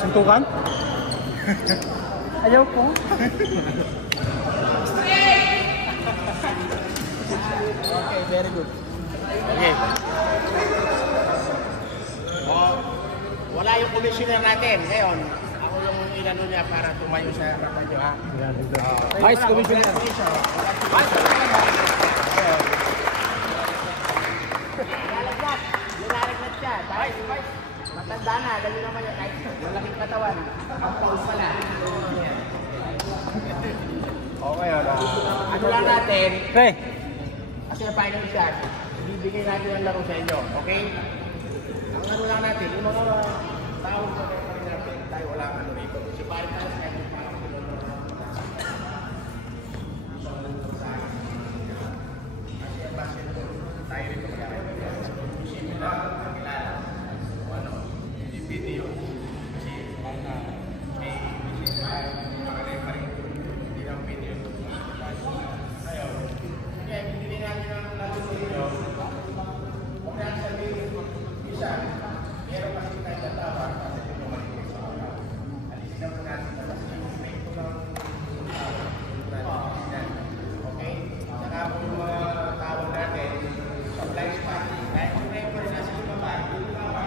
Suntukan? Ayaw po. Okay, very good. Okay. Wala yung commissioner natin. Ngayon, ako yung inano niya para tumayo sa mata niyo, ha? Vice Commissioner. Nilalagnat siya. Matanda na. Ganyan naman yan. Kahit malaking katawan. Ang paus pala. Okay, ano lang natin? Okay. Kasi final shot. Ibibigay natin ang laro sa inyo. Okay? Ang ano lang natin, yung mga tao sa referee natin, tayo wala ano rito. Si Paritas, kahit yung parang tayo rito mag-referee. Isipin na, kakilala. O ano, video. Kasi may mga referee. Hindi lang video. Ngayon, kaya hindi natin ang laro sa inyo. Okay, ang sabihin, isa, meron kasi tayo natawa kasi ito maligay sa mga. Alisin naman natin na kasi yung epekto ng okay? Saka po yung mga tawag natin, supply spot. Kahit yung referee nasa yung baba, yung baba.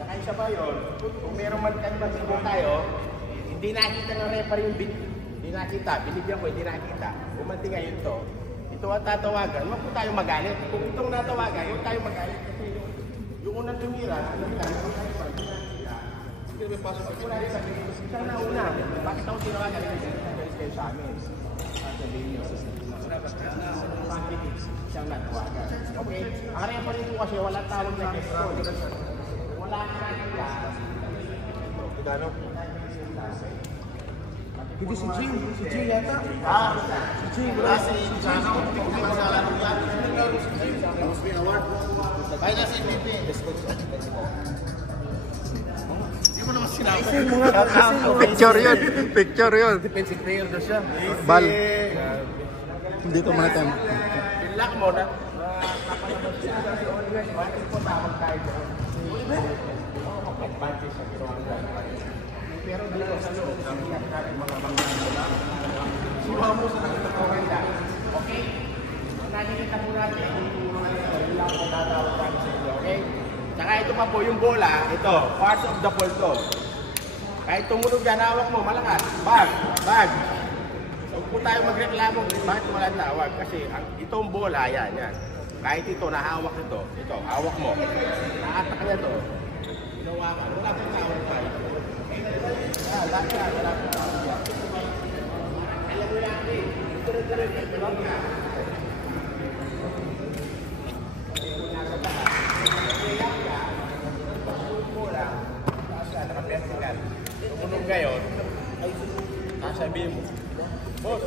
Saka isa pa yun, kung meron man tayo, hindi nakita ng referee yung hindi nakita, binigyan ko, hindi nakita. Umanti ngayon to, ito ang tatawagan, huwag po tayo magalit. Kung itong natawagan, huwag tayo magalit. Kasi yung unang tumira, alam na, sige may pasok ako. Wala rin sabihin, siyang nauna. Bakit ako tinawagan? Kasi kayo sa amin. Sabihin nyo, siyang natawagan. Okay? Ang referee ko kasi walang tawag na question. Wala ka nakita. Kano? Hindi si Jing. Si Jing yata. Si Jing. Wala si Jing. Must be an award. Ay na si MVP. Let's go. Hindi mo naman sinabi. Picture yun. Picture yun. Defensive player na siya. Bal. Dito muna tayo. Pinlock mo na. Kapalabas siya. Bakit po tawag tayo doon? Advantage sa Kironga. Pero dito sa loob, sabihan natin mga bangga. Suha mo sa nagtatawagan lang. Okay? Kung nakikita po natin, yun lang po tatawag tayo sa inyo. Okay? Tsaka ito pa po yung bola, ito, part of the ball to. Kahit tumunog yan, hawak mo, malakas. Bag. Huwag po tayo magreklamo, bakit walang tawag? Kasi itong bola, yan. Kahit ito, nahawak ito, hawak mo. Nakatak na ito. Ginawa ka, wala pong tawag tayo. Lahat ka, wala pong tawag yan. Alam mo lang din, ito lang ka. Nasa taas. Kaya ka, pagsulog mo lang, taas ka, naka-vertical. Tumunog ngayon, sasabihin mo, boss,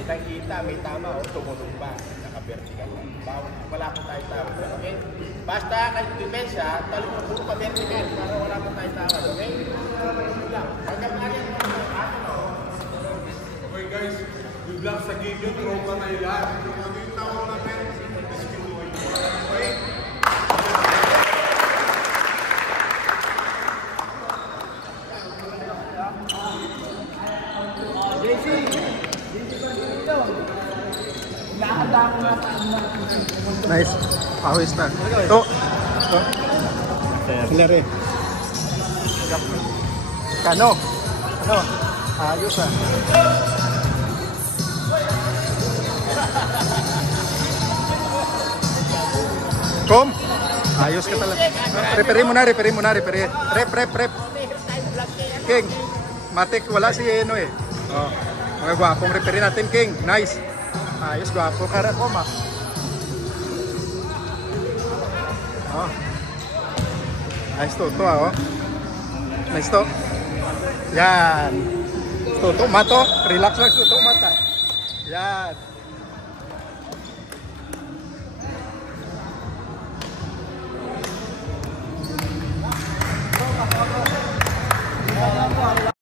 kitang-kita, may tama o tumunog ba? Naka-vertical. Wala po tayo tawag. Okay? Basta kahit depensa, talo mo puro pa-vertical para wala po tayo tawag. Okay? Okay guys, good luck sa game yun. Throw ka na ilan. Ano yung tawag natin? Okay? Nice. Pawis na. Ito. Hilary. Kano? Ano? Ayos ah. Kom? Ayos ka talaga. Referee mo na. Rep. King. Matik, wala si Eno eh. Oh. Mga gwapong referee natin, King. Nice. Ayos, gwapo ka rin, Kom ah. Oh. Nice to ah, oh. Nice to. Yan. Tuto mato, relax lang tuto mata. Yan.